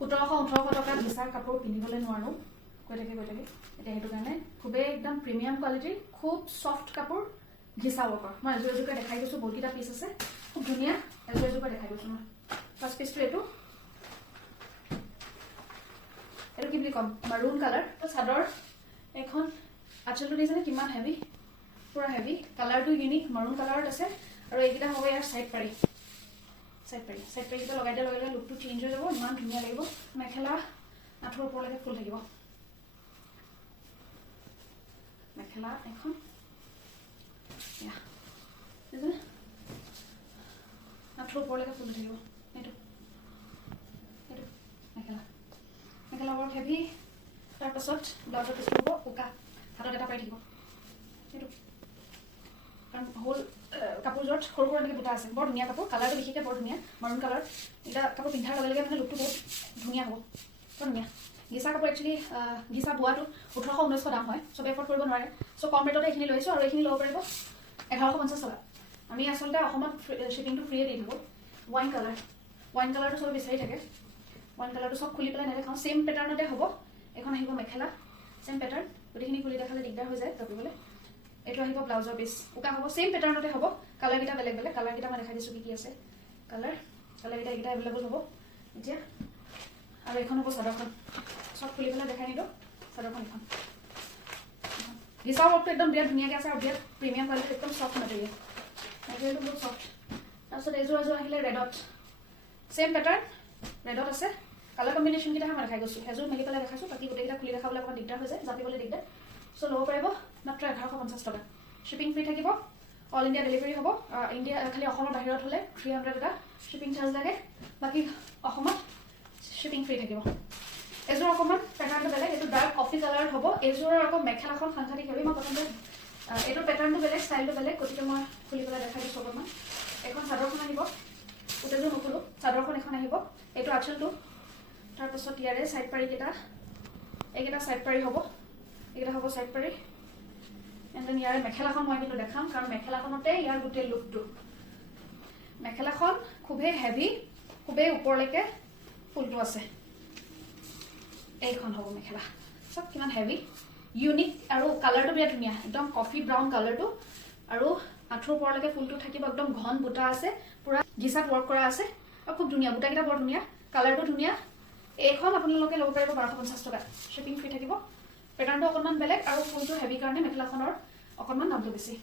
1700-1800 টকা ঘিচা কাপোৰ পিন্ধিবলৈ নোৱাৰো কৈ থাকে এতিয়া হেতু কাৰণে খুবেই একদম প্ৰিমিয়াম কোৱালিটি খুব সফট কাপোৰ ঘিচা ৱৰ্কৰ মই এজোৰকে দেখাই গৈছো বহুতটা পিস আছে খুব ধুনীয়া এজোৰকে দেখাই গৈছো মই ফাৰ্স্ট পিসটো এটো কি বুলি কম মাৰুন কালাৰ চাদৰ এখন আচলটো দিছনে কিমান হেভি পুৰা হেভি কালাৰটো ইউনিক মাৰুন কালাৰত আছে আৰু এইকিটা হ'ব ইয়াৰ সাইড পাৰি লগাই দিয়া লুকটো চেঞ্জ হৈ যাব ইমান ধুনীয়া লাগিব মেখেলা আঠৰ ওপৰলৈকে ফুল থাকিব মেখেলা এখন ইয়া বুজিলে আঠৰ ওপৰলৈকে ফুল থাকিব এইটো মেখেলা বৰ হেভি তাৰ পাছত ব্লাউজৰ পিছটো হ'ব উকা হাতত এটা পাই থাকিব এইটো কাৰণ হোল কাপোৰজোৰত সৰু সৰু এনেকৈ বুটা আছে বৰ ধুনীয়া কাপোৰ কালাৰটো বিশেষকৈ বৰ ধুনীয়া মাৰুন কালাৰ এটা কাপোৰ পিন্ধাৰ লগে লগে মানে লুকটো বহুত ধুনীয়া হ'ব বৰ ধুনীয়া ঘিচা কাপোৰ একচুৱেলি ঘিচা বোৱাটো 1800-1900 দাম হয় চবে এফৰ্ড কৰিব নোৱাৰে চ' কম ৰেটতে এইখিনি লৈছোঁ আৰু এইখিনি ল'ব পাৰিব 1150 টকা আমি আচলতে অসমত শ্বিপিংটো ফ্ৰীয়ে দি দিব ৱাইন কালাৰটো চবে বিচাৰি থাকে ৱাইন কালাৰটো সব খুলি পেলাই নেদেখাওঁ সেম পেটাৰ্ণতে হ'ব এখন আহিব মেখেলা সেম পেটাৰ্ণ গোটেইখিনি খুলি দেখালে দিগদাৰ হৈ যায় তপিবলৈ এইটো আহিব ব্লাউজৰ পিস উকা হ'ব সেম পেটাৰ্ণতে হ'ব কালাৰকিটা বেলেগ কালাৰকিটা মই দেখাই দিছোঁ কি আছে কালাৰকিটা এইকিটা এভেইলেবল হ'ব এতিয়া আৰু এখন হ'ব চাদৰখন সব খুলি পেলাই দেখাই নিদিওঁ চাদৰখন এখন ঘিচা ৱৰ্কটো একদম বিৰাট ধুনীয়াকৈ আছে আৰু বিৰাট প্ৰিমিয়াম কোৱালিটি একদম সফ্ট মেটেৰিয়েলটো বহুত সফ্ট তাৰপিছত এযোৰ আহিলে ৰেডত সেম পেটাৰ্ণ ৰেডত আছে কালাৰ কম্বিনেশ্যন কিটা মই দেখাই গৈছোঁ এযোৰ মেলি পেলাই দেখাইছোঁ বাকী গোটেইকেইটা খুলি দেখাবলৈ অকণমান দিগদাৰ হৈ যায় জাপিবলৈ দিগদাৰ চ' ল'ব পাৰিব মাত্ৰ 1150 টকা শ্বিপিং ফ্ৰী থাকিব অল ইণ্ডিয়া ডেলিভাৰী হ'ব ইণ্ডিয়া খালি অসমৰ বাহিৰত হ'লে 300 টকা শ্বিপিং চাৰ্জ লাগে বাকী অসমত শ্বিপিং ফ্ৰী থাকিব এযোৰ অকণমান পেটাৰ্ণটো বেলেগ এইটো ডাৰ্ক কফি কালাৰ হ'ব এযোৰৰ আকৌ মেখেলাখন সাংঘাতিক হেভি মই প্ৰথমতে এইটো পেটাৰ্ণটো বেলেগ ষ্টাইলটো বেলেগ গতিকে মই খুলি পেলাই দেখাই দিছোঁ অকণমান এখন চাদৰখন আহিব গোটেইযোৰ নুখুলো চাদৰখন এখন আহিব এইটো আঁচলটো তাৰপাছত ইয়াৰে সাইড পাৰিকেইটা এইকেইটা সাইড পাৰি হ'ব এইকেইটা হ'ব সাইড পাৰি এণ্ড দেন ইয়াৰে মেখেলাখন মই কিন্তু দেখাম কাৰণ মেখেলাখনতে ইয়াৰ গোটেই লুকটো মেখেলাখন খুবেই হেভি খুবেই ওপৰলৈকে ফুলটো আছে এইখন হ'ব মেখেলা সব কিমান হেভি ইউনিক আৰু কালাৰটো বিৰাট ধুনীয়া একদম কফি ব্ৰাউন কালাৰটো আৰু আঠৰ ওপৰলৈকে ফুলটো থাকিব একদম ঘন বুটা আছে পুৰা ঘিচাত ৱৰ্ক কৰা আছে আৰু খুব ধুনীয়া বুটাকেইটা বৰ ধুনীয়া কালাৰটো ধুনীয়া এইখন আপোনালোকে ল'ব পাৰিব 1250 টকা শ্বিপিং ফ্ৰী থাকিব পেটাৰ্ণটো অকণমান বেলেগ আৰু ফুলটো হেভি কাৰণে মেখেলাখনৰ অকণমান দামটো বেছি